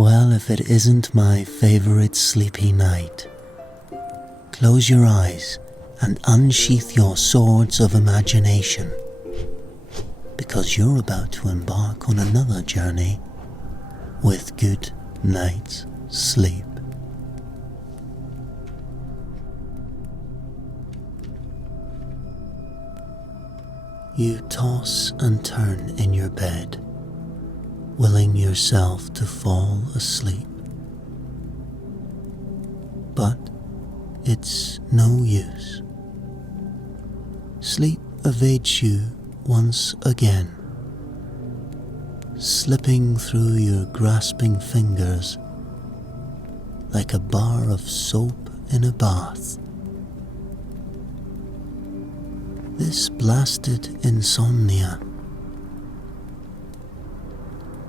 Well, if it isn't my favorite sleepy night. Close your eyes and unsheath your swords of imagination, because you're about to embark on another journey with good night's sleep. You toss and turn in your bed, willing yourself to fall asleep. But it's no use. Sleep evades you once again, slipping through your grasping fingers like a bar of soap in a bath. This blasted insomnia,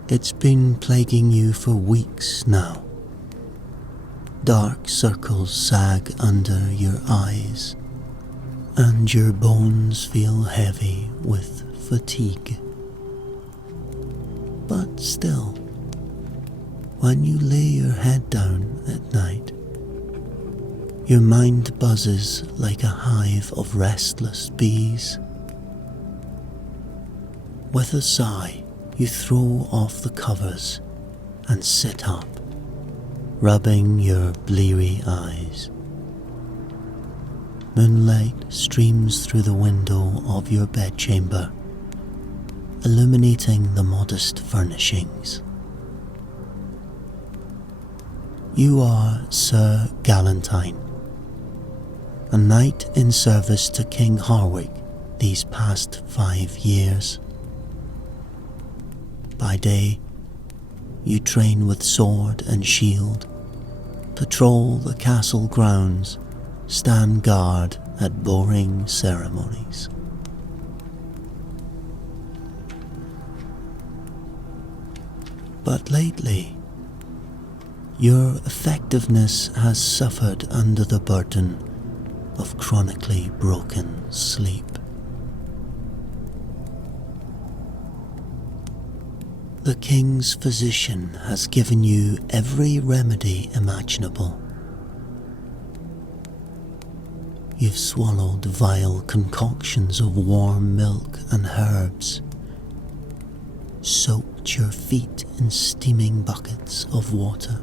it's been plaguing you for weeks now. Dark circles sag under your eyes, and your bones feel heavy with fatigue. But still, when you lay your head down at night, your mind buzzes like a hive of restless bees. With a sigh, you throw off the covers and sit up, rubbing your bleary eyes. Moonlight streams through the window of your bedchamber, illuminating the modest furnishings. You are Sir Gallentine, a knight in service to King Harwick these past 5 years. By day, you train with sword and shield, patrol the castle grounds, stand guard at boring ceremonies. But lately, your effectiveness has suffered under the burden of chronically broken sleep. The king's physician has given you every remedy imaginable. You've swallowed vile concoctions of warm milk and herbs, soaked your feet in steaming buckets of water,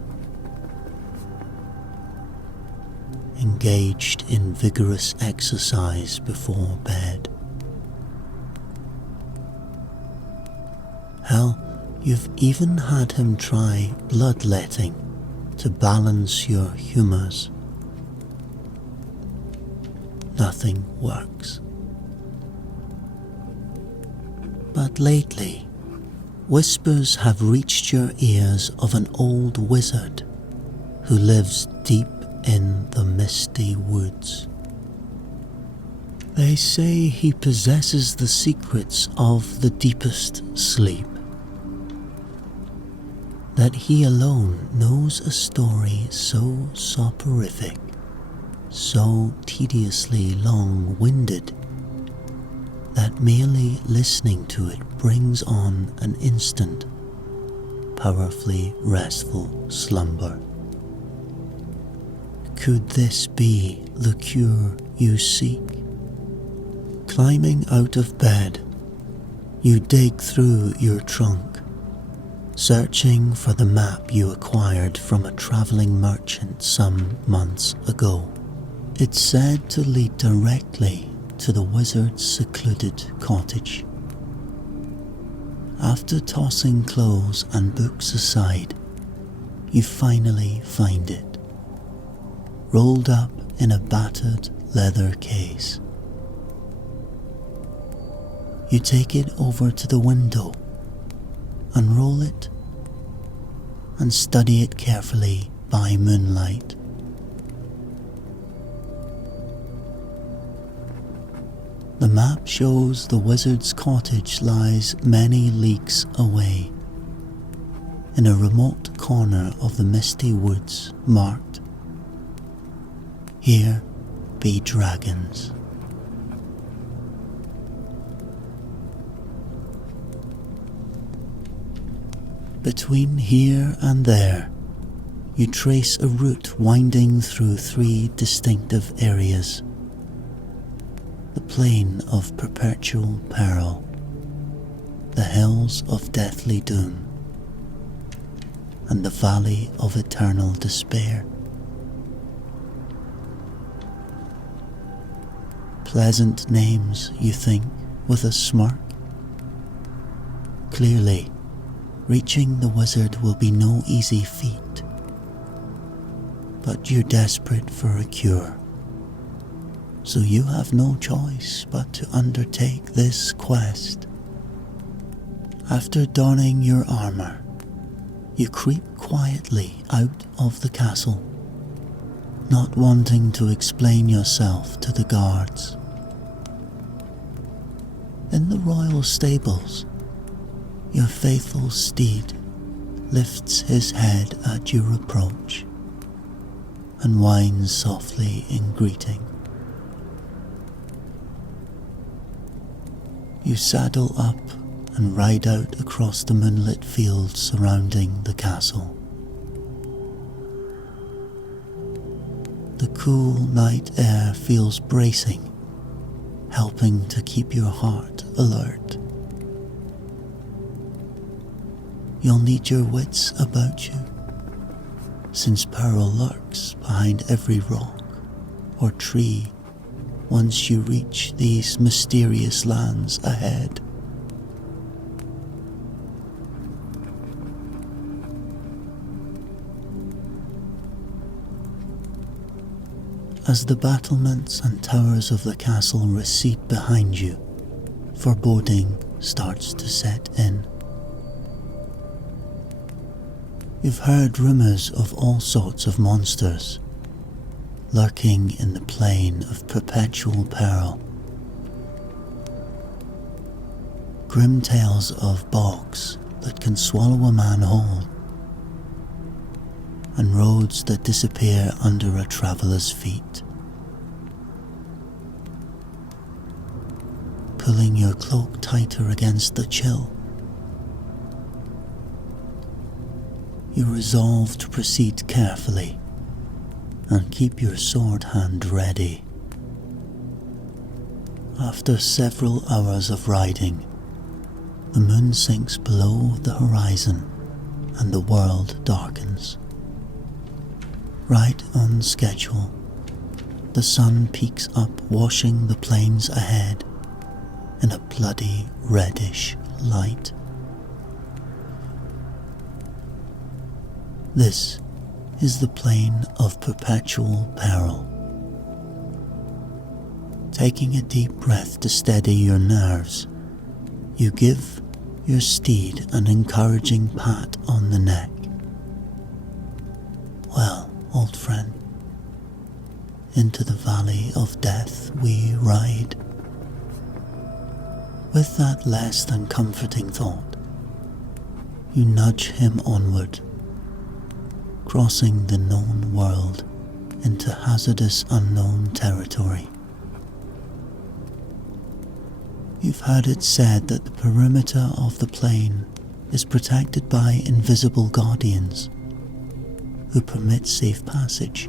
engaged in vigorous exercise before bed. Hell, you've even had him try bloodletting to balance your humours. Nothing works. But lately, whispers have reached your ears of an old wizard who lives deep in the misty woods. They say he possesses the secrets of the deepest sleep, that he alone knows a story so soporific, so tediously long-winded, that merely listening to it brings on an instant, powerfully restful slumber. Could this be the cure you seek? Climbing out of bed, you dig through your trunk, searching for the map you acquired from a travelling merchant some months ago. It's said to lead directly to the wizard's secluded cottage. After tossing clothes and books aside, you finally find it, rolled up in a battered leather case. You take it over to the window, unroll it, and study it carefully by moonlight. The map shows the wizard's cottage lies many leagues away, in a remote corner of the misty woods marked, "Here be dragons." Between here and there, you trace a route winding through 3 distinctive areas. The Plain of Perpetual Peril, the Hells of Deathly Doom, and the Valley of Eternal Despair. Pleasant names, you think, with a smirk. Clearly, reaching the wizard will be no easy feat. But you're desperate for a cure, so you have no choice but to undertake this quest. After donning your armor, you creep quietly out of the castle, not wanting to explain yourself to the guards. In the royal stables, your faithful steed lifts his head at your approach and whines softly in greeting. You saddle up and ride out across the moonlit fields surrounding the castle. The cool night air feels bracing, helping to keep your heart alert. You'll need your wits about you, since peril lurks behind every rock or tree once you reach these mysterious lands ahead. As the battlements and towers of the castle recede behind you, foreboding starts to set in. You've heard rumours of all sorts of monsters lurking in the plain of perpetual peril. Grim tales of bogs that can swallow a man whole, and roads that disappear under a traveller's feet. Pulling your cloak tighter against the chill, you resolve to proceed carefully and keep your sword hand ready. After several hours of riding, the moon sinks below the horizon and the world darkens. Right on schedule, the sun peeks up, washing the plains ahead in a bloody reddish light. This is the Plain of Perpetual Peril. Taking a deep breath to steady your nerves, you give your steed an encouraging pat on the neck. Well, old friend, into the valley of death we ride. With that less than comforting thought, you nudge him onward, crossing the known world into hazardous unknown territory. You've heard it said that the perimeter of the plain is protected by invisible guardians who permit safe passage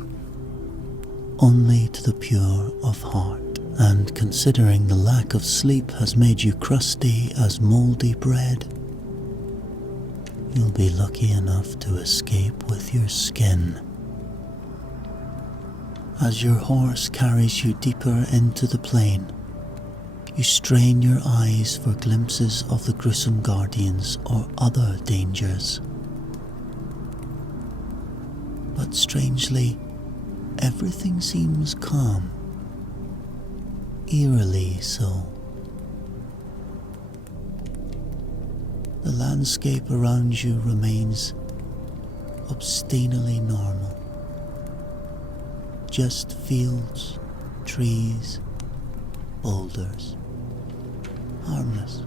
only to the pure of heart. And considering the lack of sleep has made you crusty as mouldy bread, you'll be lucky enough to escape with your skin. As your horse carries you deeper into the plain, you strain your eyes for glimpses of the gruesome guardians or other dangers. But strangely, everything seems calm, eerily so. The landscape around you remains obstinately normal. Just fields, trees, boulders. Harmless.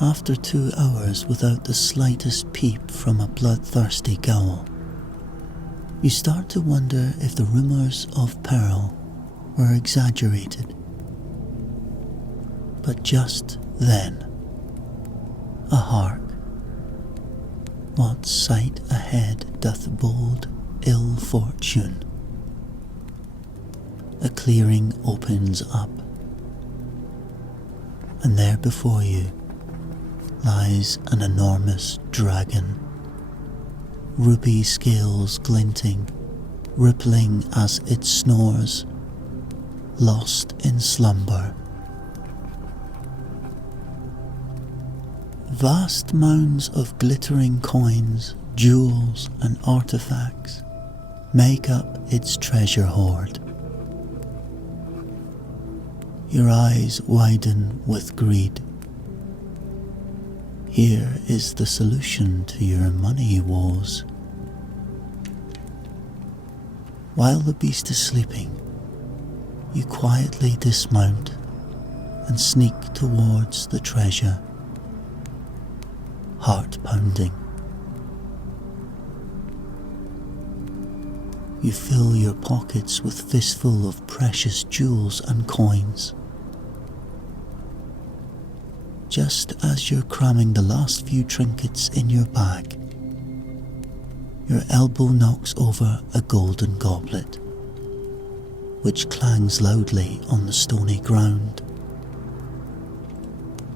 After 2 hours without the slightest peep from a bloodthirsty ghoul, you start to wonder if the rumours of peril were exaggerated. But just Then, hark, what sight ahead doth bold ill fortune? A clearing opens up, and there before you lies an enormous dragon, ruby scales glinting, rippling as it snores, lost in slumber. Vast mounds of glittering coins, jewels and artifacts make up its treasure hoard. Your eyes widen with greed. Here is the solution to your money woes. While the beast is sleeping, you quietly dismount and sneak towards the treasure, heart pounding. You fill your pockets with fistful of precious jewels and coins. Just as you're cramming the last few trinkets in your bag, your elbow knocks over a golden goblet, which clangs loudly on the stony ground.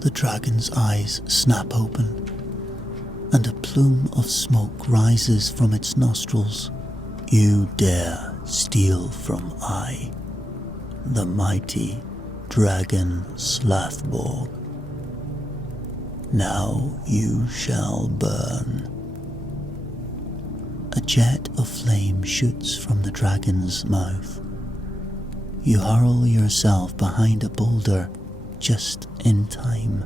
The dragon's eyes snap open, and a plume of smoke rises from its nostrils. You dare steal from I, the mighty dragon Slathborg. Now you shall burn. A jet of flame shoots from the dragon's mouth. You hurl yourself behind a boulder just in time.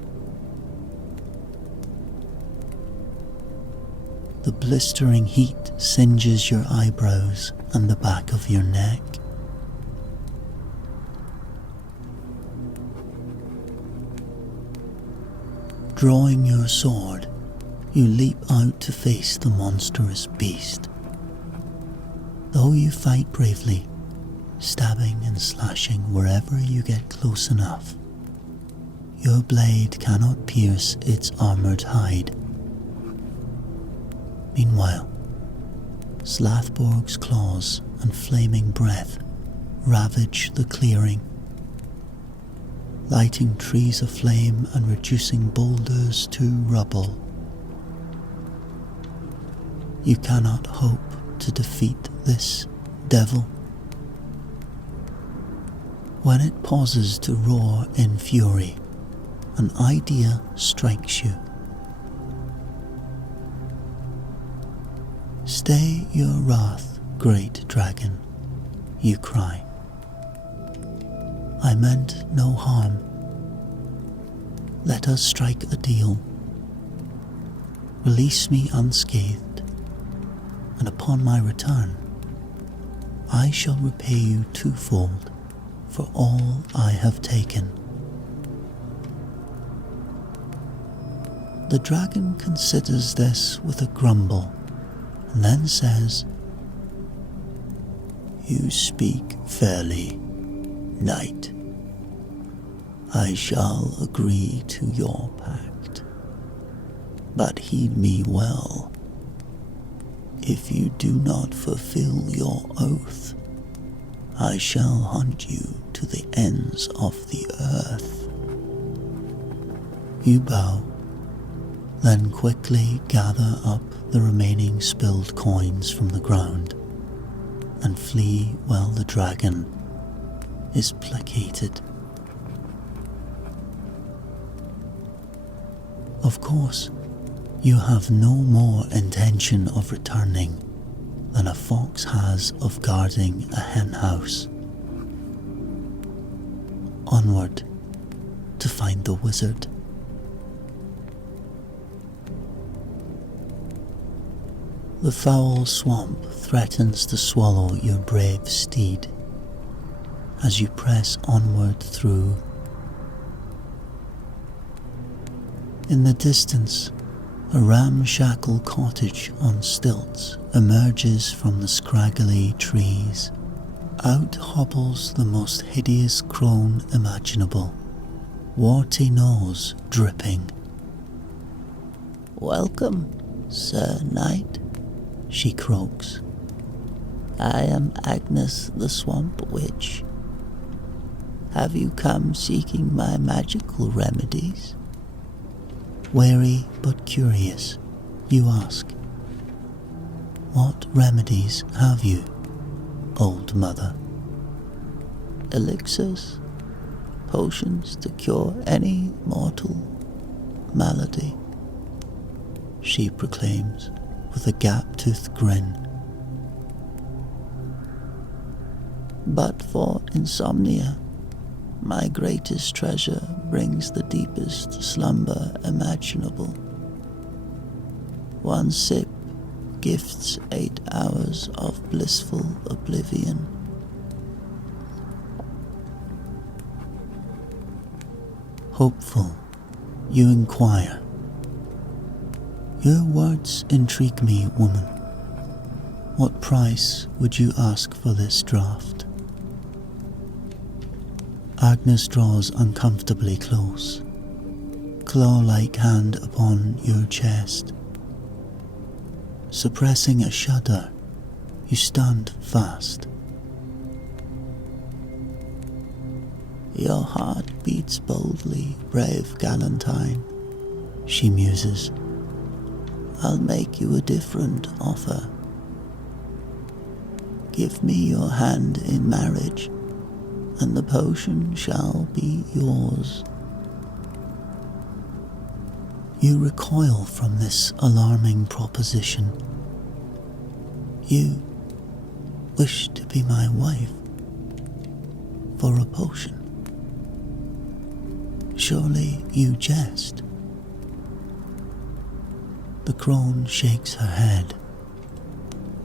The blistering heat singes your eyebrows and the back of your neck. Drawing your sword, you leap out to face the monstrous beast. Though you fight bravely, stabbing and slashing wherever you get close enough, your blade cannot pierce its armoured hide. Meanwhile, Slathborg's claws and flaming breath ravage the clearing, lighting trees aflame and reducing boulders to rubble. You cannot hope to defeat this devil. When it pauses to roar in fury, an idea strikes you. Stay your wrath, great dragon, you cry. I meant no harm. Let us strike a deal. Release me unscathed, and upon my return, I shall repay you twofold for all I have taken. The dragon considers this with a grumble, and then says, You speak fairly, knight. I shall agree to your pact, but heed me well. If you do not fulfill your oath, I shall hunt you to the ends of the earth. You bow, then quickly gather up the remaining spilled coins from the ground and flee while the dragon is placated. Of course, you have no more intention of returning than a fox has of guarding a hen house. Onward to find the wizard. The foul swamp threatens to swallow your brave steed as you press onward through. In the distance, a ramshackle cottage on stilts emerges from the scraggly trees. Out hobbles the most hideous crone imaginable, warty nose dripping. "Welcome, Sir Knight," she croaks. "I am Agnes the Swamp Witch. Have you come seeking my magical remedies?" Wary but curious, you ask, "What remedies have you, old mother?" "Elixirs, potions to cure any mortal malady," she proclaims with a gap-toothed grin. "But for insomnia, my greatest treasure brings the deepest slumber imaginable. One sip gifts 8 hours of blissful oblivion." Hopeful, you inquire. "Your words intrigue me, woman. What price would you ask for this draught?" Agnes draws uncomfortably close, claw-like hand upon your chest. Suppressing a shudder, you stand fast. "Your heart beats boldly, brave Gallentine," she muses. "I'll make you a different offer. Give me your hand in marriage, and the potion shall be yours." You recoil from this alarming proposition. "You wish to be my wife for a potion? Surely you jest." The crone shakes her head.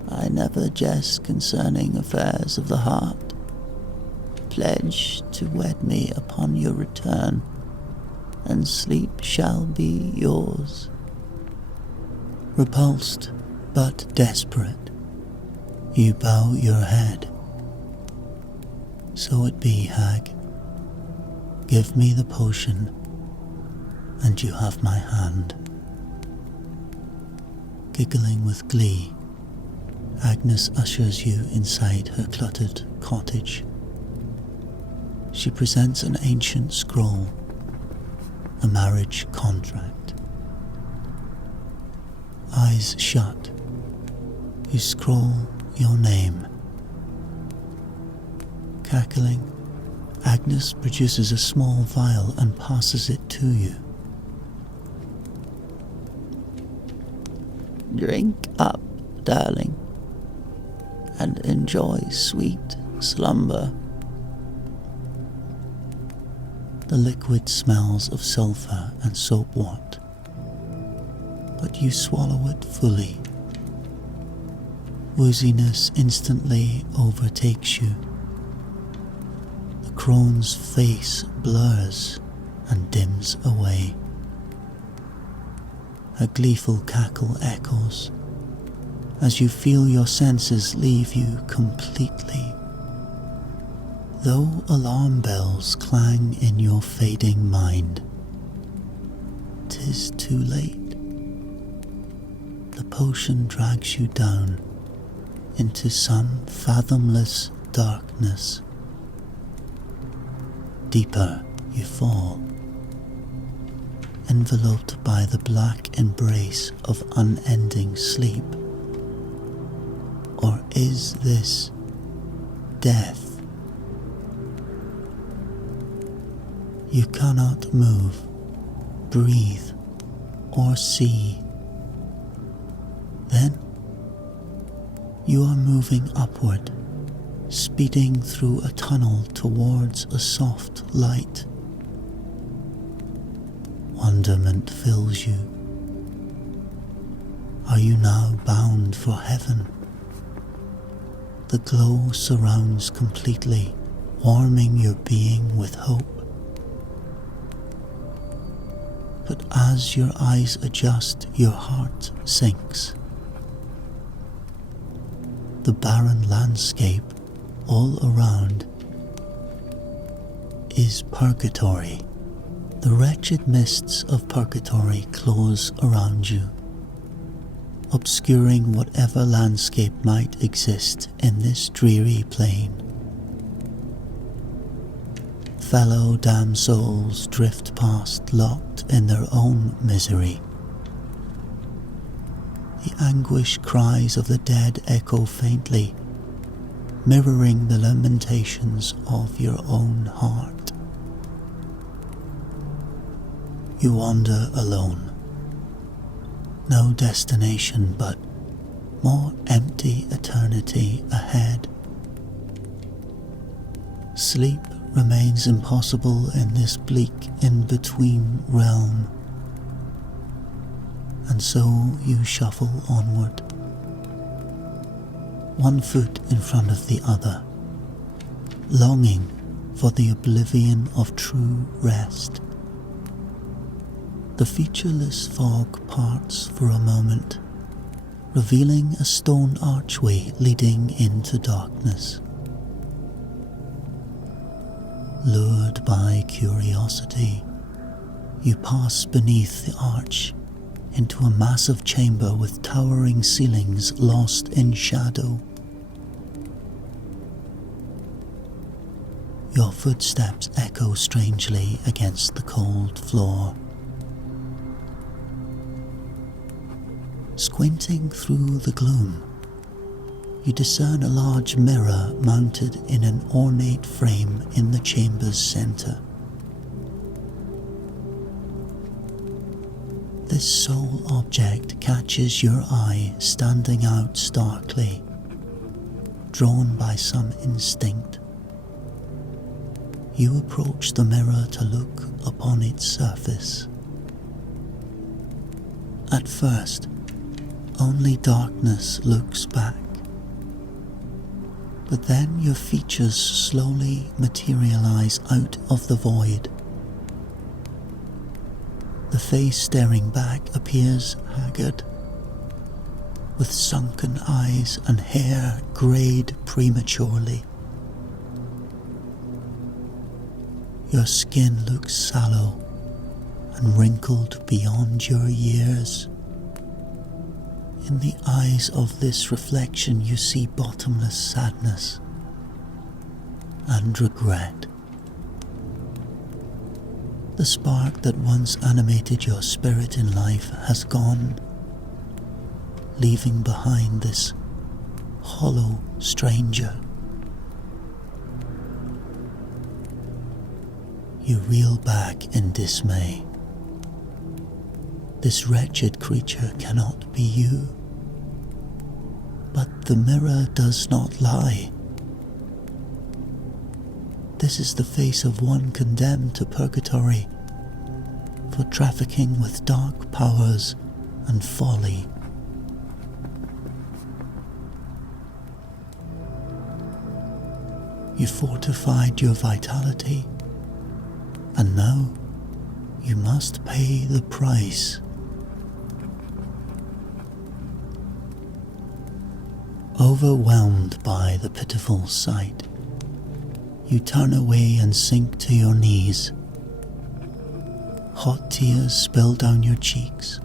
"I never jest concerning affairs of the heart. Pledge to wed me upon your return, and sleep shall be yours." Repulsed but desperate, you bow your head. "So it be, hag. Give me the potion, and you have my hand." Giggling with glee, Agnes ushers you inside her cluttered cottage. She presents an ancient scroll, a marriage contract. Eyes shut, you scroll your name. Cackling, Agnes produces a small vial and passes it to you. "Drink up, darling, and enjoy sweet slumber." The liquid smells of sulphur and soapwort, but you swallow it fully. Wooziness instantly overtakes you. The crone's face blurs and dims away. A gleeful cackle echoes as you feel your senses leave you completely. Though alarm bells clang in your fading mind, 'tis too late. The potion drags you down into some fathomless darkness. Deeper you fall, enveloped by the black embrace of unending sleep. Or is this death? You cannot move, breathe, or see. Then you are moving upward, speeding through a tunnel towards a soft light. Wonderment fills you. Are you now bound for heaven? The glow surrounds completely, warming your being with hope. But as your eyes adjust, your heart sinks. The barren landscape all around is purgatory, The wretched mists of purgatory close around you, obscuring whatever landscape might exist in this dreary plain. Fellow damned souls drift past, locked in their own misery. The anguished cries of the dead echo faintly, mirroring the lamentations of your own heart. You wander alone. No destination, but more empty eternity ahead. Sleep remains impossible in this bleak in-between realm, and so you shuffle onward, one foot in front of the other, longing for the oblivion of true rest. The featureless fog parts for a moment, revealing a stone archway leading into darkness. Lured by curiosity, you pass beneath the arch into a massive chamber with towering ceilings lost in shadow. Your footsteps echo strangely against the cold floor. Squinting through the gloom, you discern a large mirror mounted in an ornate frame in the chamber's center. This sole object catches your eye, standing out starkly, drawn by some instinct. You approach the mirror to look upon its surface. At first, only darkness looks back. But then your features slowly materialize out of the void. The face staring back appears haggard, with sunken eyes and hair greyed prematurely. Your skin looks sallow and wrinkled beyond your years. In the eyes of this reflection you see bottomless sadness and regret. The spark that once animated your spirit in life has gone, leaving behind this hollow stranger. You reel back in dismay. This wretched creature cannot be you. But the mirror does not lie. This is the face of one condemned to purgatory for trafficking with dark powers and folly. You fortified your vitality, and now you must pay the price. Overwhelmed by the pitiful sight, you turn away and sink to your knees. Hot tears spill down your cheeks.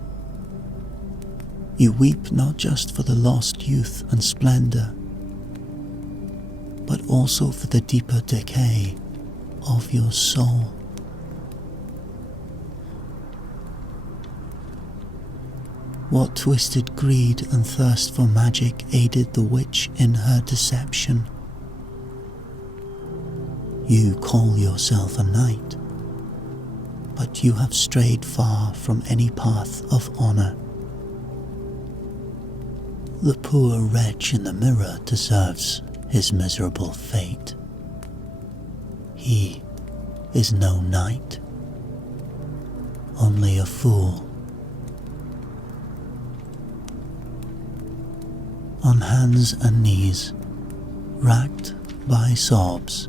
You weep not just for the lost youth and splendor, but also for the deeper decay of your soul. What twisted greed and thirst for magic aided the witch in her deception? You call yourself a knight, but you have strayed far from any path of honor. The poor wretch in the mirror deserves his miserable fate. He is no knight, only a fool. On hands and knees, racked by sobs,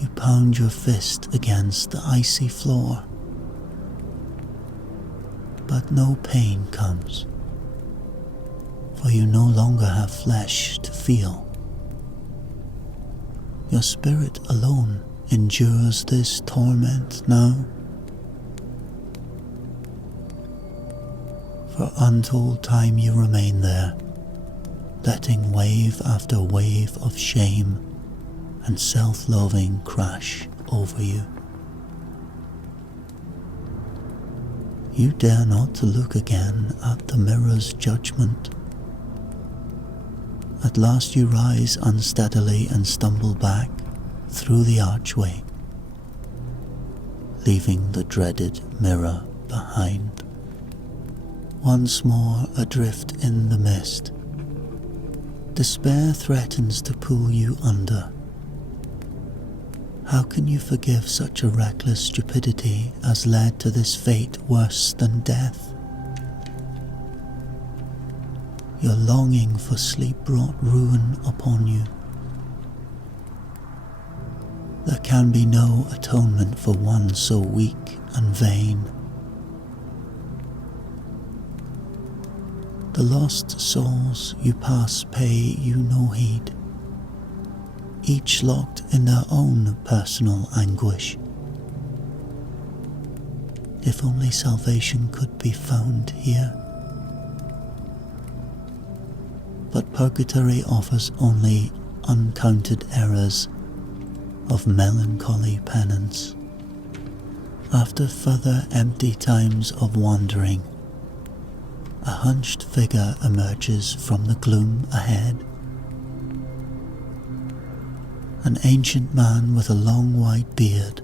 you pound your fist against the icy floor. But no pain comes, for you no longer have flesh to feel. Your spirit alone endures this torment now. For untold time you remain there, letting wave after wave of shame and self-loathing crash over you. You dare not to look again at the mirror's judgment. At last you rise unsteadily and stumble back through the archway, leaving the dreaded mirror behind. Once more adrift in the mist, despair threatens to pull you under. How can you forgive such a reckless stupidity as led to this fate worse than death? Your longing for sleep brought ruin upon you. There can be no atonement for one so weak and vain. The lost souls you pass pay you no heed, each locked in their own personal anguish. If only salvation could be found here. But purgatory offers only uncounted errors of melancholy penance. After further empty times of wandering, a hunched figure emerges from the gloom ahead. An ancient man with a long white beard,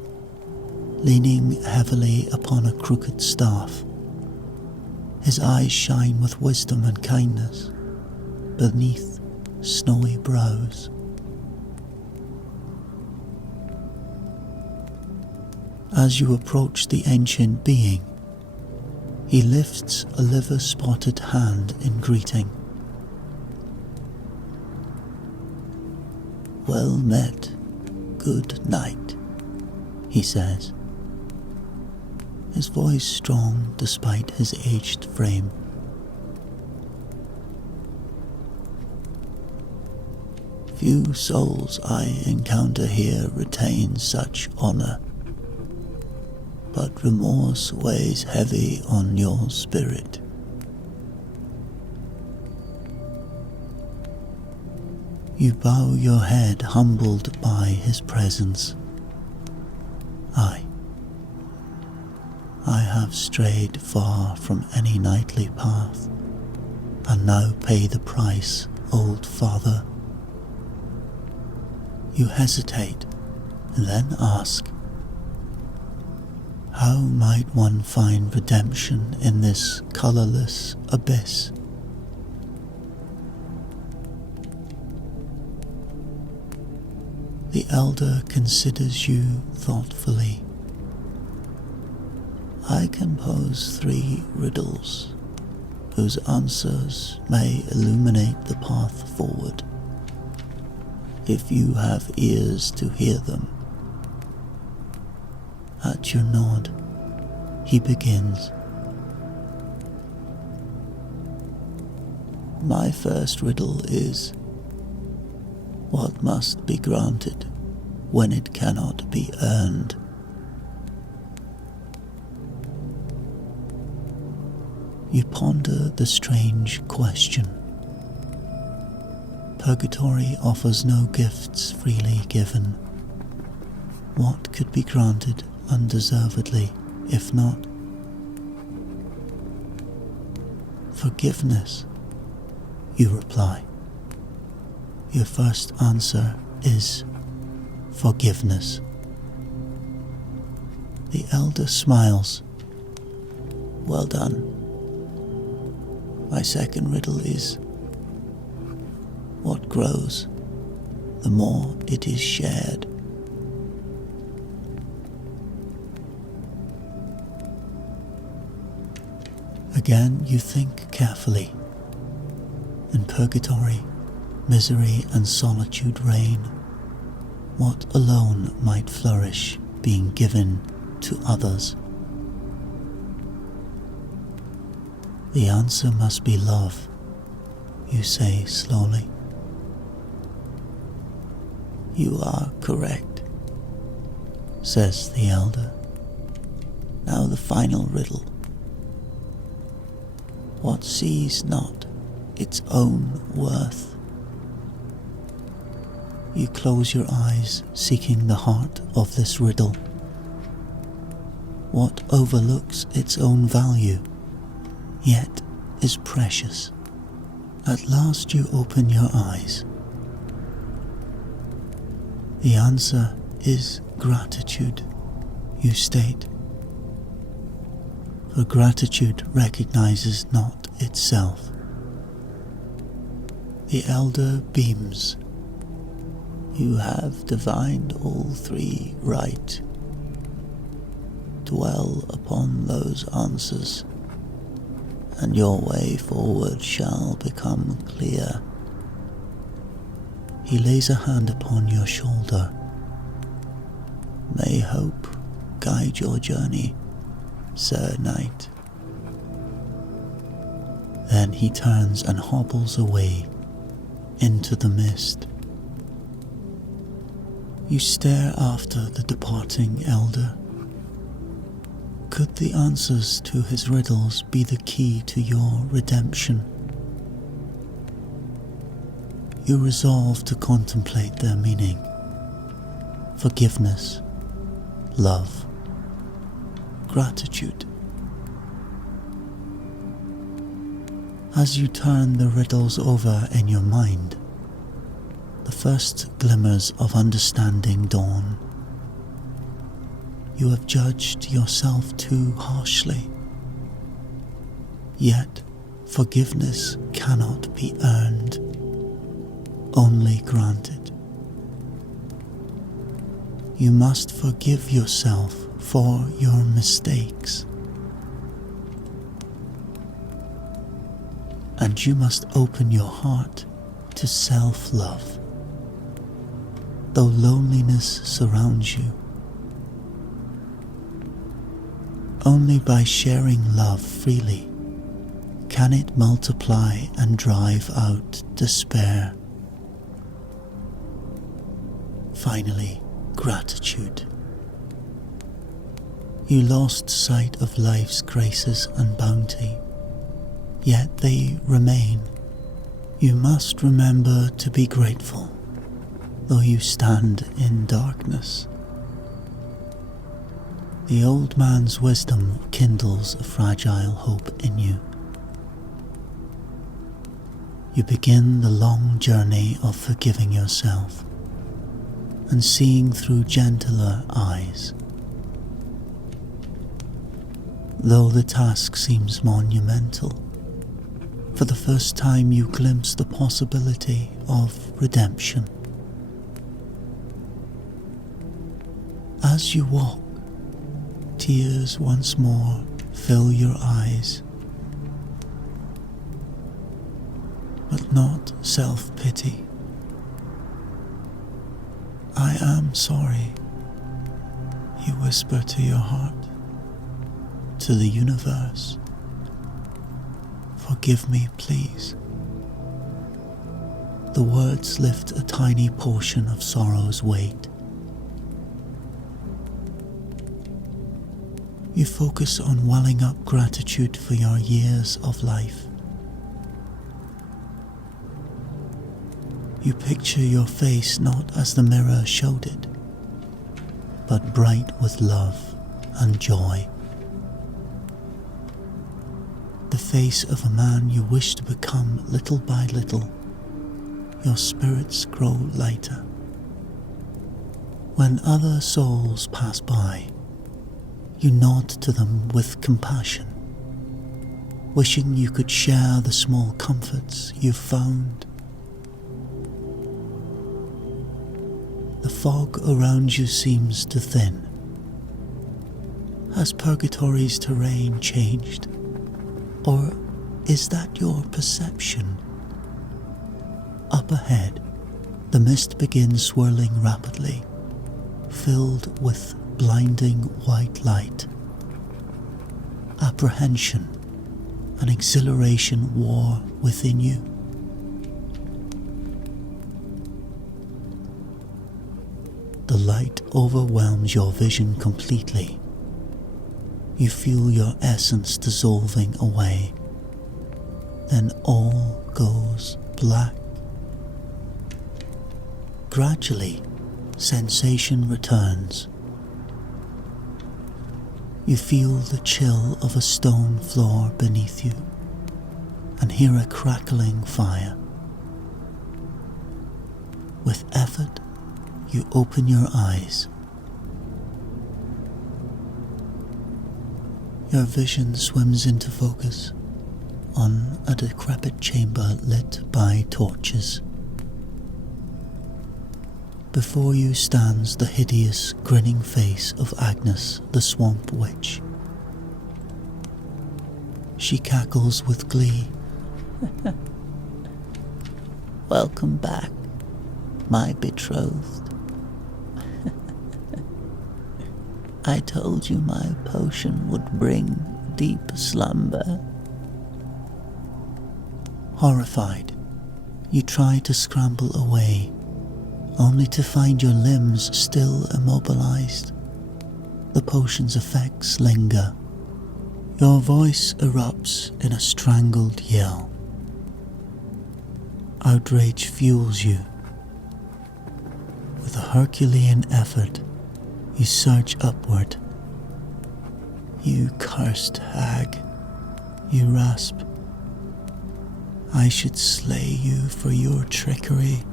leaning heavily upon a crooked staff. His eyes shine with wisdom and kindness beneath snowy brows. As you approach the ancient being, he lifts a liver-spotted hand in greeting. "Well met, good night," he says, his voice strong despite his aged frame. "Few souls I encounter here retain such honor, but remorse weighs heavy on your spirit. You bow your head humbled by his presence. I have strayed far from any knightly path, and now pay the price, old father." You hesitate, and then ask, "How might one find redemption in this colorless abyss?" The elder considers you thoughtfully. "I can pose 3 riddles, whose answers may illuminate the path forward, if you have ears to hear them." At your nod, he begins. "My first riddle is, what must be granted when it cannot be earned?" You ponder the strange question. Purgatory offers no gifts freely given. What could be granted undeservedly, if not forgiveness? You reply. Your first answer is forgiveness. The elder smiles. "Well done. My second riddle is, what grows, the more it is shared?" Again you think carefully. In purgatory, misery and solitude reign. What alone might flourish being given to others? The answer must be love, you say slowly. "You are correct," says the elder. "Now the final riddle. what sees not its own worth. You close your eyes, seeking the heart of this riddle. What overlooks its own value, yet is precious. At last you open your eyes. The answer is gratitude, you state. For gratitude recognizes not itself. The elder beams. You have divined all three right. Dwell upon those answers, and your way forward shall become clear. He lays a hand upon your shoulder. May hope guide your journey, Sir Knight. Then he turns and hobbles away into the mist. You stare after the departing elder. Could the answers to his riddles be the key to your redemption? You resolve to contemplate their meaning. Forgiveness, love, gratitude. As you turn the riddles over in your mind, the first glimmers of understanding dawn. You have judged yourself too harshly. Yet, forgiveness cannot be earned, only granted. You must forgive yourself for your mistakes. And you must open your heart to self-love. Though loneliness surrounds you, only by sharing love freely can it multiply and drive out despair. Finally, gratitude. You lost sight of life's graces and bounty, yet they remain. You must remember to be grateful, though you stand in darkness. The old man's wisdom kindles a fragile hope in you. You begin the long journey of forgiving yourself and seeing through gentler eyes. Though the task seems monumental, for the first time you glimpse the possibility of redemption. As you walk, tears once more fill your eyes, but not self-pity. I am sorry, you whisper to your heart, to the universe. Forgive me, please. The words lift a tiny portion of sorrow's weight. You focus on welling up gratitude for your years of life. You picture your face not as the mirror showed it, but bright with love and joy. The face of a man you wish to become. Little by little, your spirits grow lighter. When other souls pass by, you nod to them with compassion, wishing you could share the small comforts you've found. The fog around you seems to thin. Has purgatory's terrain changed? Or is that your perception? Up ahead, the mist begins swirling rapidly, filled with blinding white light. Apprehension and exhilaration war within you. The light overwhelms your vision completely. You feel your essence dissolving away, then all goes black. Gradually, sensation returns. You feel the chill of a stone floor beneath you and hear a crackling fire. With effort, you open your eyes. Your vision swims into focus on a decrepit chamber lit by torches. Before you stands the hideous, grinning face of Agnes, the Swamp Witch. She cackles with glee. "Welcome back, my betrothed. I told you my potion would bring deep slumber." Horrified, you try to scramble away, only to find your limbs still immobilized. The potion's effects linger. Your voice erupts in a strangled yell. Outrage fuels you. With a Herculean effort, you surge upward. "You cursed hag," you rasp. "I should slay you for your trickery."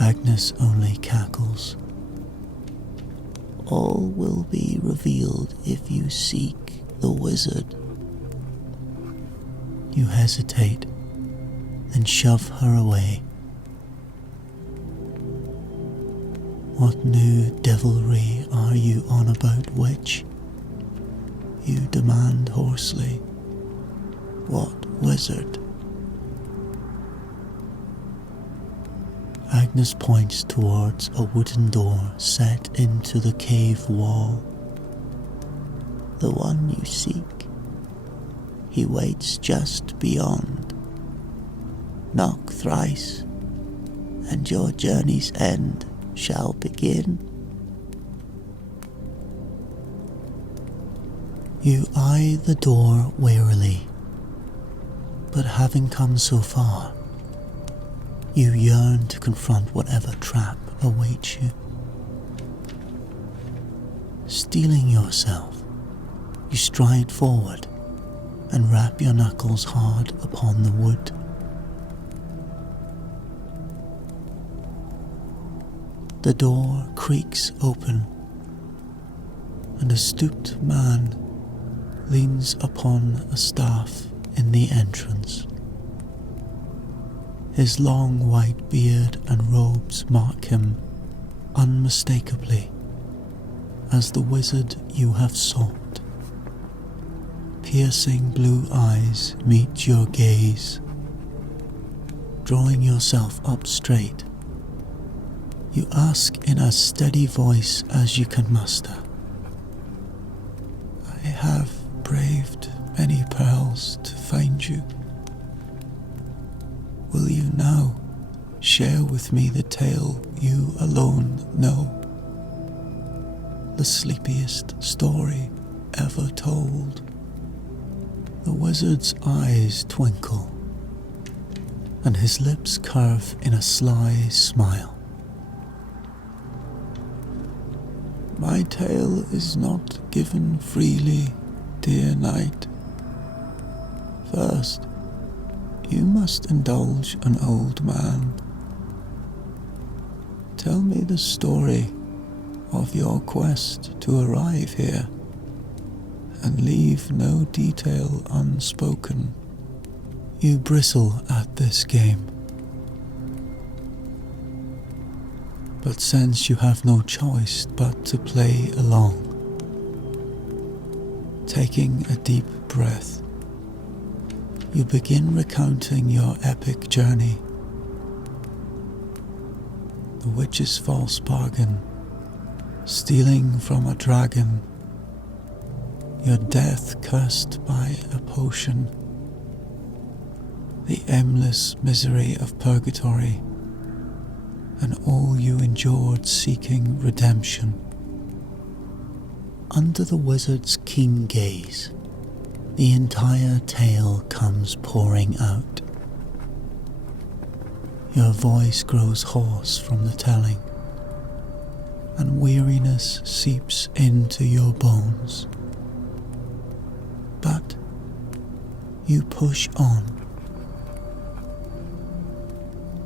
Agnes only cackles. "All will be revealed if you seek the wizard." You hesitate, then shove her away. "What new devilry are you on about, witch?" you demand hoarsely. "What wizard?" Agnes points towards a wooden door set into the cave wall. "The one you seek. He waits just beyond. Knock thrice, and your journey's end shall begin." You eye the door warily, but having come so far, you yearn to confront whatever trap awaits you. Steeling yourself, you stride forward and rap your knuckles hard upon the wood. The door creaks open, and a stooped man leans upon a staff in the entrance. His long white beard and robes mark him unmistakably as the wizard you have sought. Piercing blue eyes meet your gaze. Drawing yourself up straight, you ask in as steady voice as you can muster. "I have braved many perils to find you. Will you now share with me the tale you alone know? The sleepiest story ever told." The wizard's eyes twinkle, and his lips curve in a sly smile. "My tale is not given freely, dear knight. First, you must indulge an old man. Tell me the story of your quest to arrive here, and leave no detail unspoken." You bristle at this game, but sense you have no choice but to play along. Taking a deep breath, you begin recounting your epic journey. The witch's false bargain, stealing from a dragon, your death cursed by a potion, the aimless misery of purgatory, and all you endured seeking redemption. Under the wizard's keen gaze, The entire tale comes pouring out. Your voice grows hoarse from the telling, and weariness seeps into your bones. But you push on,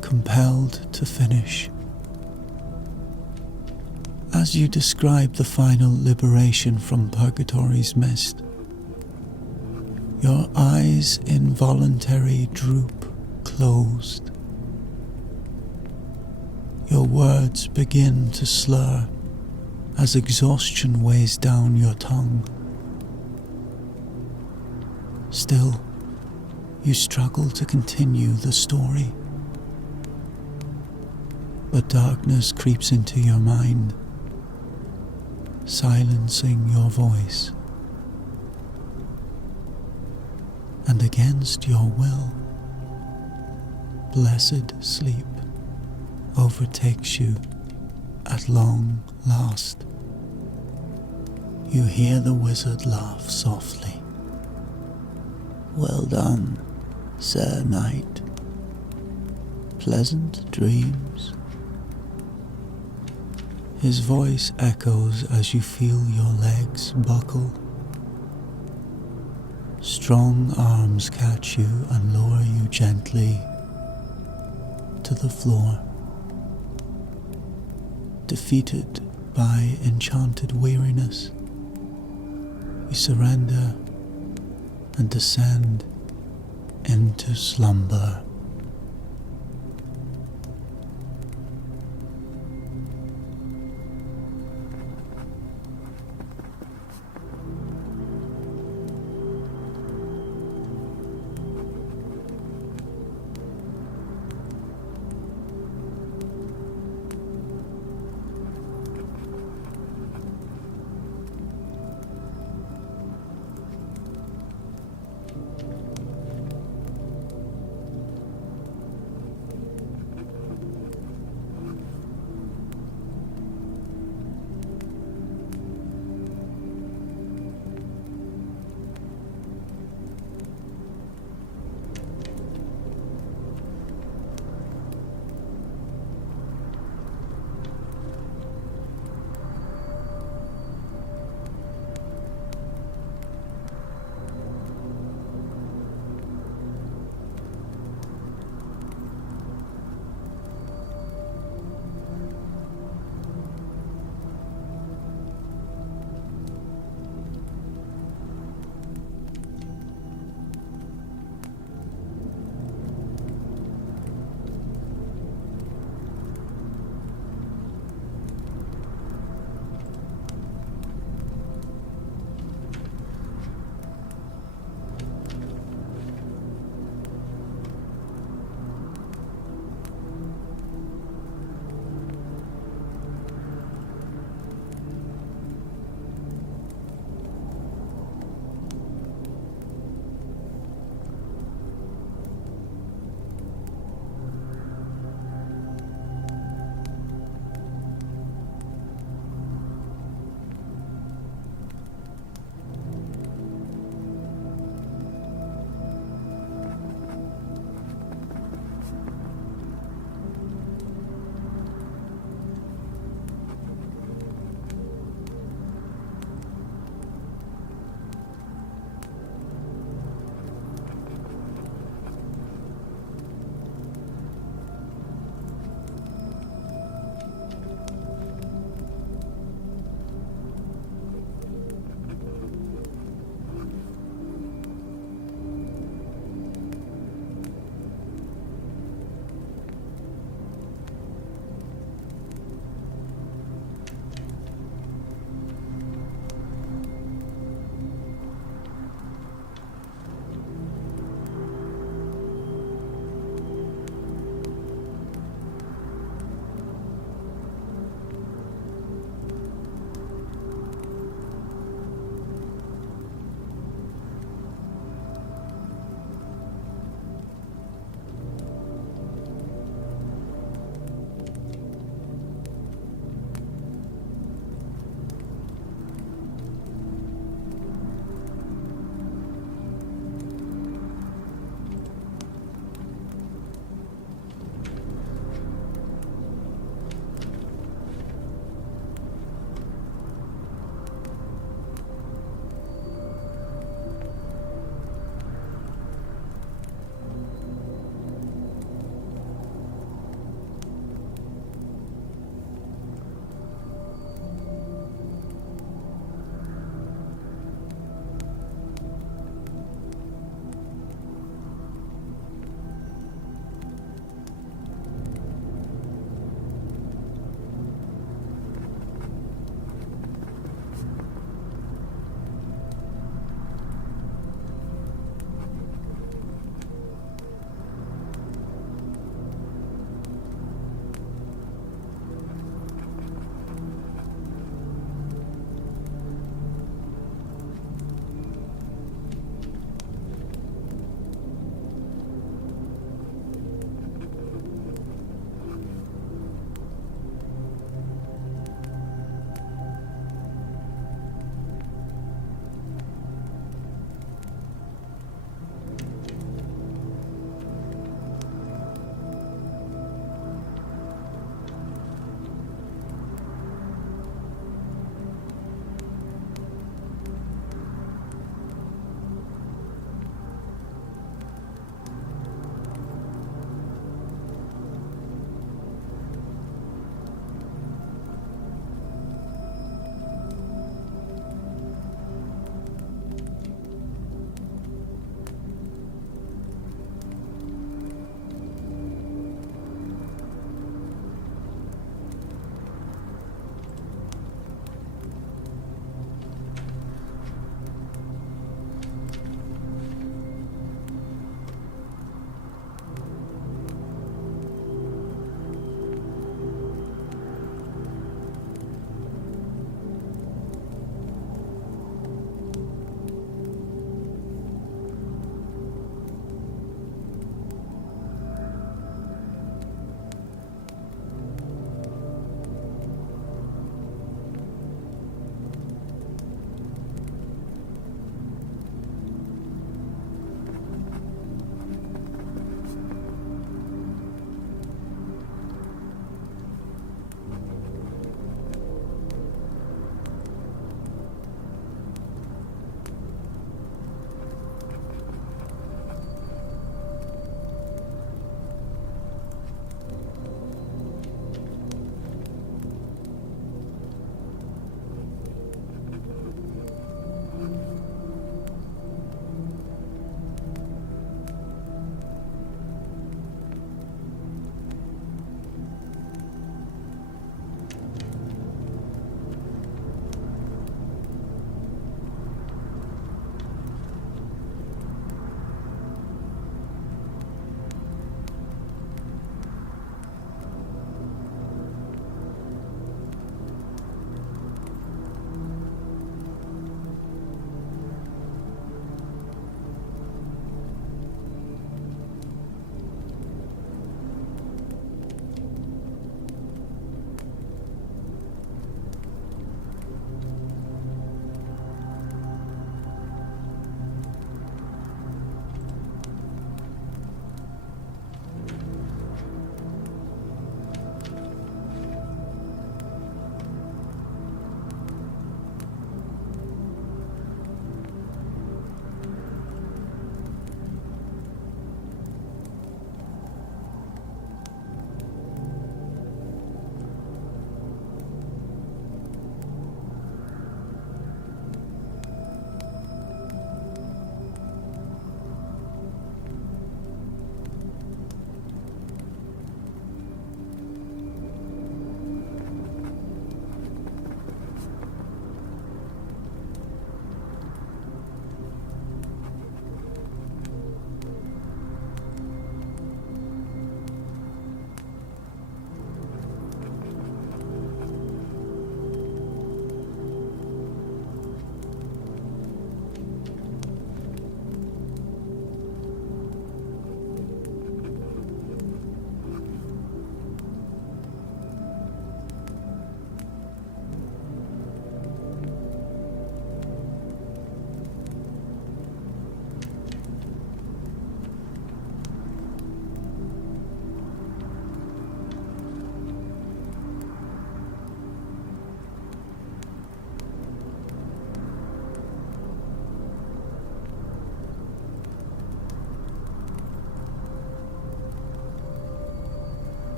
compelled to finish. As you describe the final liberation from purgatory's mist, your eyes involuntary droop closed. Your words begin to slur as exhaustion weighs down your tongue. Still, you struggle to continue the story. But darkness creeps into your mind, silencing your voice. And against your will, blessed sleep overtakes you at long last. You hear the wizard laugh softly. Well done, Sir Knight. Pleasant dreams. His voice echoes as you feel your legs buckle. Strong arms catch you and lower you gently to the floor. Defeated by enchanted weariness, you surrender and descend into slumber.